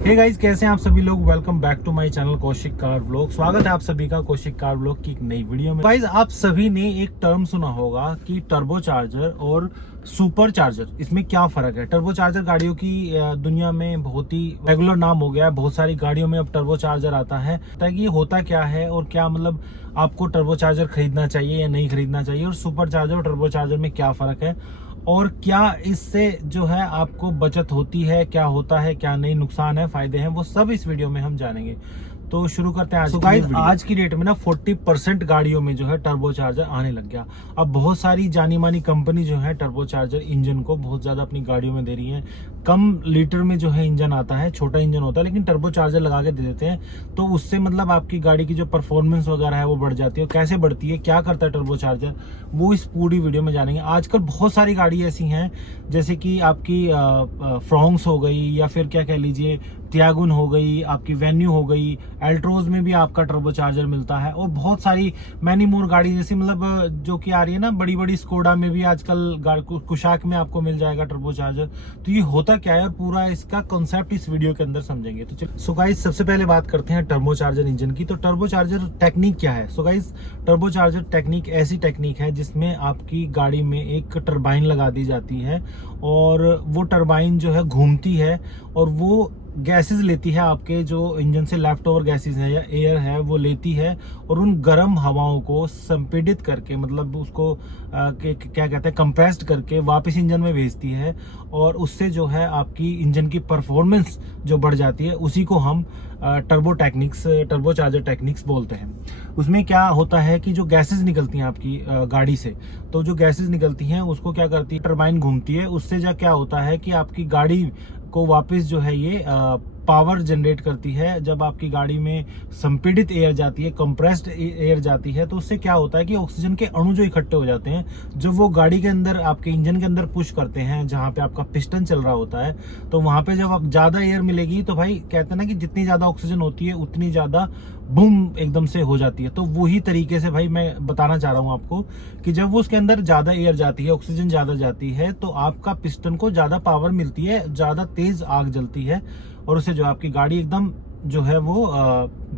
Hey guys, कैसे हैं आप सभी लोग। Welcome back to my channel Kaushik car vlog. स्वागत है आप सभी का कौशिक कार व्लॉग की एक नई वीडियो में। गाइस, आप सभी ने एक टर्म सुना होगा कि टर्बो चार्जर और सुपर चार्जर, इसमें क्या फर्क है। टर्बो चार्जर गाड़ियों की दुनिया में बहुत ही रेगुलर नाम हो गया है। बहुत सारी गाड़ियों में अब टर्बो चार्जर आता है। कि ये होता क्या है और क्या मतलब आपको टर्बो चार्जर खरीदना चाहिए या नहीं खरीदना चाहिए, और सुपर चार्जर और टर्बो चार्जर में क्या फर्क है, और क्या इससे जो है आपको बचत होती है, क्या होता है, क्या नहीं, नुकसान है, फायदे हैं, वो सब इस वीडियो में हम जानेंगे। तो शुरू करते हैं आज की डेट में ना 40% गाड़ियों में जो है टर्बो चार्जर आने लग गया। अब बहुत सारी जानी मानी कंपनी जो है टर्बो चार्जर इंजन को बहुत ज्यादा अपनी गाड़ियों में दे रही है। कम लीटर में जो है इंजन आता है, छोटा इंजन होता है, लेकिन टर्बो चार्जर लगा के दे देते हैं। तो उससे मतलब आपकी गाड़ी की जो परफॉर्मेंस वगैरह है वो बढ़ जाती है। कैसे बढ़ती है, क्या करता है टर्बो चार्जर, वो इस पूरी वीडियो में जानेंगे। आजकल बहुत सारी गाड़ी ऐसी हैं, जैसे कि आपकी फ्रोंक्स हो गई, या फिर क्या कह लीजिए त्यागुन हो गई, आपकी वेन्यू हो गई, एल्ट्रोज में भी आपका टर्बो चार्जर मिलता है, और बहुत सारी मैनी मोर गाड़ी जैसी मतलब जो कि आ रही है ना, बड़ी बड़ी स्कोडा में भी आजकल, कुशाक में आपको मिल जाएगा टर्बो चार्जर। तो ये होता क्या है और पूरा इसका कॉन्सेप्ट इस वीडियो के अंदर समझेंगे। तो चलिए, सो गाइस सबसे पहले बात करते हैं टर्बो चार्जर इंजन की। तो टर्बो चार्जर टेक्निक क्या है। So guys, turbo charger technique ऐसी टेक्निक है जिसमें आपकी गाड़ी में एक टरबाइन लगा दी जाती है, और वो टरबाइन जो है घूमती है, और वो गैसेस लेती है, आपके जो इंजन से लेफ्ट ओवर गैसेस है या एयर है वो लेती है, और उन गर्म हवाओं को संपीड़ित करके, मतलब उसको क्या कहते हैं, कंप्रेस्ड करके वापस इंजन में भेजती है, और उससे जो है आपकी इंजन की परफॉर्मेंस जो बढ़ जाती है, उसी को हम टर्बो चार्जर टेक्निक्स बोलते हैं। उसमें क्या होता है कि जो गैसेस निकलती हैं आपकी गाड़ी से, तो जो गैसेस निकलती हैं उसको क्या करती है, टरबाइन घूमती है, उससे जो क्या होता है कि आपकी गाड़ी को वापस जो है ये पावर जनरेट करती है। जब आपकी गाड़ी में संपीड़ित एयर जाती है, कंप्रेस्ड एयर जाती है, तो उससे क्या होता है कि ऑक्सीजन के अणु जो इकट्ठे हो जाते हैं, जब वो गाड़ी के अंदर, आपके इंजन के अंदर पुश करते हैं, जहां पे आपका पिस्टन चल रहा होता है, तो वहां पे जब आप ज्यादा एयर मिलेगी, तो भाई कहते हैं ना कि जितनी ज्यादा ऑक्सीजन होती है उतनी ज्यादा बूम एकदम से हो जाती है। तो वही तरीके से भाई मैं बताना चाह रहा हूं आपको कि जब वो उसके अंदर ज्यादा एयर जाती है, ऑक्सीजन ज्यादा जाती है, तो आपका पिस्टन को ज्यादा पावर मिलती है, ज्यादा तेज आग जलती है, और उससे जो आपकी गाड़ी एकदम जो है वो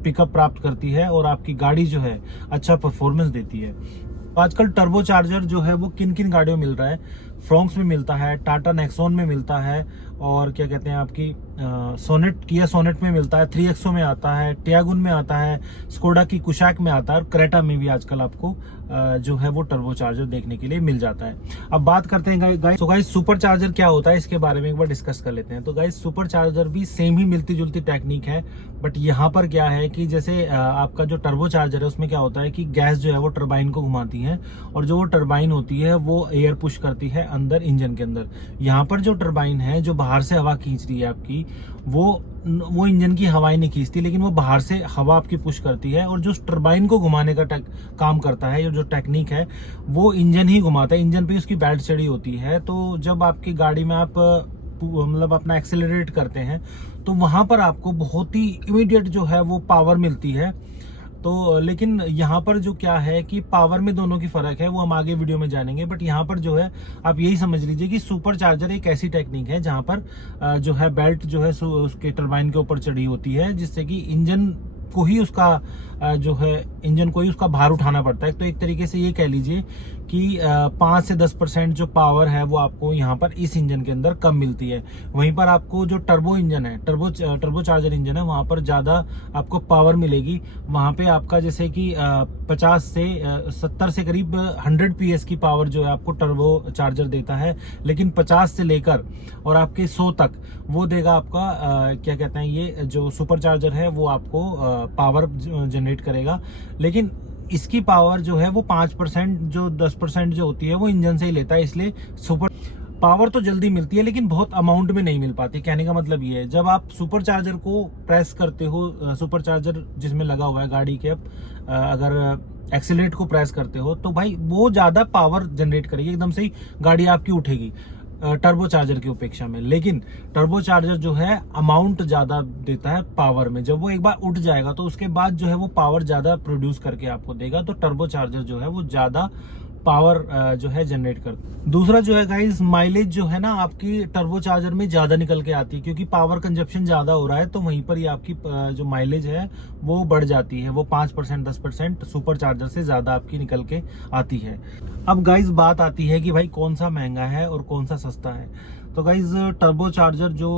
पिकअप प्राप्त करती है, और आपकी गाड़ी जो है अच्छा परफॉर्मेंस देती है। आजकल टर्बो चार्जर जो है वो किन किन गाड़ियों में मिल रहा है। फ्रोंक्स में मिलता है, टाटा नेक्सॉन में मिलता है, और क्या कहते हैं आपकी सोनेट, किया सोनेट में मिलता है, 3XO में आता है, त्यागुन में आता है, स्कोडा की कुशाक में आता है, और क्रेटा में भी आजकल आपको जो है वो टर्बो चार्जर देखने के लिए मिल जाता है। अब बात करते हैं गाइस, तो गाइस सुपर चार्जर क्या होता है, इसके बारे में एक बार डिस्कस कर लेते हैं। तो गाइस सुपर चार्जर भी सेम ही मिलती जुलती टेक्निक है, बट यहाँ पर क्या है कि जैसे आपका जो टर्बो चार्जर है उसमें क्या होता है कि गैस जो है वो टरबाइन को घुमाती है, और जो वो टरबाइन होती है वो एयर पुश करती है अंदर इंजन के अंदर। यहाँ पर जो टरबाइन है जो बाहर से हवा खींच रही है आपकी, वो इंजन की हवाएं नहीं खींचती, लेकिन वो बाहर से हवा आपकी पुश करती है, और जो टरबाइन को घुमाने का काम करता है, जो टेक्निक है, वो इंजन ही घुमाता है। इंजन पे उसकी बेल्ट चढ़ी होती है। तो जब आपकी गाड़ी में आप मतलब अपना एक्सेलरेट करते हैं, तो वहां पर आपको बहुत ही इमीडिएट जो है वो पावर मिलती है। तो लेकिन यहाँ पर जो क्या है कि पावर में दोनों की फर्क है, वो हम आगे वीडियो में जानेंगे। बट यहाँ पर जो है आप यही समझ लीजिए कि सुपर चार्जर एक ऐसी टेक्निक है जहाँ पर जो है बेल्ट जो है उसके टरबाइन के ऊपर चढ़ी होती है, जिससे कि इंजन को ही उसका जो है इंजन को ही उसका भार उठाना पड़ता है। तो एक तरीके से ये कह लीजिए कि 5 से 10% जो पावर है वो आपको यहाँ पर इस इंजन के अंदर कम मिलती है। वहीं पर आपको जो टर्बो इंजन है, टर्बो चार्जर इंजन है, वहां पर ज्यादा आपको पावर मिलेगी। वहां पे आपका जैसे कि 50 से 70 से करीब 100 PS की पावर जो है आपको टर्बो चार्जर देता है, लेकिन 50 से लेकर और आपके 100 तक वो देगा आपका क्या कहते हैं, ये जो सुपर चार्जर है वो आपको पावर जनरेट करेगा। लेकिन इसकी पावर जो है वो 5%, जो 10% जो होती है वो इंजन से ही लेता है। इसलिए सुपर पावर तो जल्दी मिलती है, लेकिन बहुत अमाउंट में नहीं मिल पाती। कहने का मतलब ये है, जब आप सुपर चार्जर को प्रेस करते हो, सुपर चार्जर जिसमें लगा हुआ है गाड़ी के, अगर एक्सीलरेट को प्रेस करते हो, तो भाई वो ज्यादा पावर जनरेट करेगी, एकदम से ही गाड़ी आपकी उठेगी टर्बो चार्जर की अपेक्षा में। लेकिन टर्बो चार्जर जो है अमाउंट ज्यादा देता है पावर में। जब वो एक बार उठ जाएगा तो उसके बाद जो है वो पावर ज्यादा प्रोड्यूस करके आपको देगा। तो टर्बो चार्जर जो है वो ज्यादा पावर जो है जनरेट करता है। दूसरा जो है गाइस, माइलेज जो है ना आपकी टर्बो चार्जर में ज्यादा निकल के आती है, क्योंकि पावर कंजप्शन ज्यादा हो रहा है, तो वहीं पर ही आपकी जो माइलेज है वो बढ़ जाती है। वो 5% 10% सुपर चार्जर से ज्यादा आपकी निकल के आती है। अब गाइस बात आती है कि भाई कौन सा महंगा है और कौन सा सस्ता है। तो गाइज टर्बो चार्जर जो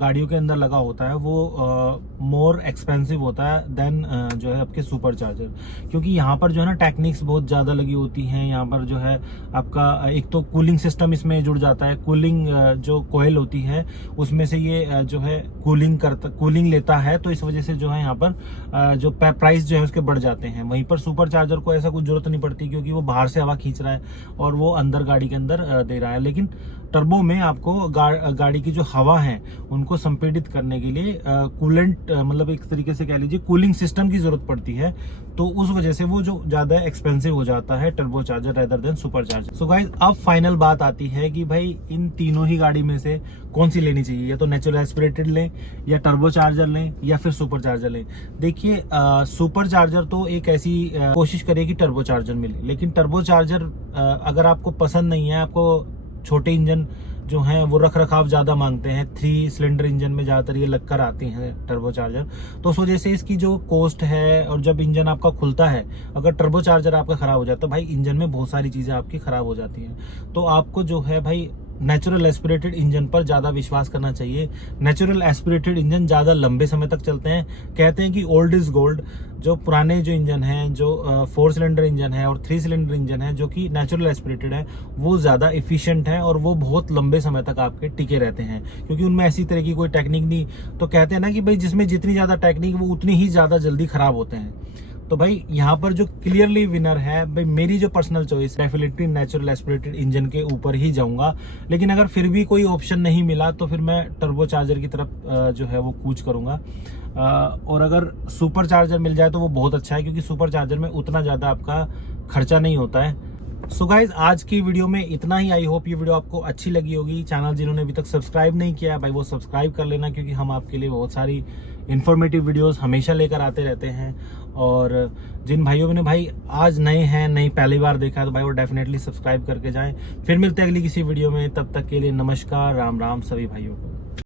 गाड़ियों के अंदर लगा होता है वो मोर एक्सपेंसिव होता है देन जो है आपके सुपर चार्जर, क्योंकि यहाँ पर जो है ना टेक्निक्स बहुत ज़्यादा लगी होती हैं। यहाँ पर जो है आपका एक तो कूलिंग सिस्टम इसमें जुड़ जाता है, कूलिंग जो कोयल होती है उसमें से ये जो है कूलिंग लेता है, तो इस वजह से जो है यहाँ पर जो प्राइस जो है उसके बढ़ जाते हैं। वहीं पर सुपर चार्जर को ऐसा कुछ जरूरत नहीं पड़ती, क्योंकि वो बाहर से हवा खींच रहा है और वो अंदर गाड़ी के अंदर दे रहा है। लेकिन टर्बो में आपको गाड़ी की जो हवा है उनको संपीड़ित करने के लिए कूलेंट मतलब एक तरीके से कह लीजिए कूलिंग सिस्टम की जरूरत पड़ती है, तो उस वजह से वो जो ज्यादा एक्सपेंसिव हो जाता है turbo charger rather than super charger. So guys अब फाइनल बात आती है कि भाई इन तीनों ही गाड़ी में से कौन सी लेनी चाहिए, या तो नेचुरल एस्पिरेटेड लें या टर्बो चार्जर लें या फिर सुपर चार्जर लें। देखिए सुपर चार्जर तो एक ऐसी कोशिश करे कि टर्बो चार्जर मिले, लेकिन टर्बो चार्जर अगर आपको पसंद नहीं है, आपको छोटे इंजन जो हैं वो रख रखाव ज़्यादा मांगते हैं, 3 सिलेंडर इंजन में ज़्यादातर ये लगकर आती हैं टर्बो चार्जर, तो उस वजह से इसकी जो कॉस्ट है, और जब इंजन आपका खुलता है अगर टर्बो चार्जर आपका ख़राब हो जाता है भाई, इंजन में बहुत सारी चीज़ें आपकी ख़राब हो जाती हैं। तो आपको जो है भाई नेचुरल एस्पिरेटेड इंजन पर ज़्यादा विश्वास करना चाहिए। नेचुरल एस्पिरेटेड इंजन ज़्यादा लंबे समय तक चलते हैं। कहते हैं कि ओल्ड इज गोल्ड। जो पुराने जो इंजन हैं, जो 4 सिलेंडर इंजन है और 3 सिलेंडर इंजन है जो कि नेचुरल एस्पिरेटेड है, वो ज़्यादा इफिशिएंट है और वो बहुत लंबे समय तक आपके टिके रहते हैं, क्योंकि उनमें ऐसी तरह की कोई टेक्निक नहीं। तो कहते हैं ना कि भाई जिसमें जितनी ज़्यादा टेक्निक वो उतनी ही ज़्यादा जल्दी खराब होते हैं। तो भाई यहाँ पर जो क्लियरली विनर है भाई, मेरी जो personal choice definitely natural aspirated engine के ऊपर ही जाऊंगा। लेकिन अगर फिर भी कोई ऑप्शन नहीं मिला तो फिर मैं टर्बो चार्जर की तरफ जो है वो कूच करूंगा। और अगर सुपर चार्जर मिल जाए तो वो बहुत अच्छा है, क्योंकि सुपर चार्जर में उतना ज़्यादा आपका खर्चा नहीं होता है। सो गाइज आज की वीडियो में इतना ही। आई होप ये वीडियो आपको अच्छी लगी होगी। चैनल जिन्होंने अभी तक सब्सक्राइब नहीं किया भाई वो सब्सक्राइब कर लेना, क्योंकि हम आपके लिए बहुत सारी इन्फॉर्मेटिव वीडियोस हमेशा लेकर आते रहते हैं। और जिन भाइयों ने भाई आज नए हैं, नहीं पहली बार देखा है, तो भाई वो डेफिनेटली सब्सक्राइब करके जाएं। फिर मिलते हैं अगली किसी वीडियो में, तब तक के लिए नमस्कार, राम राम सभी भाइयों को।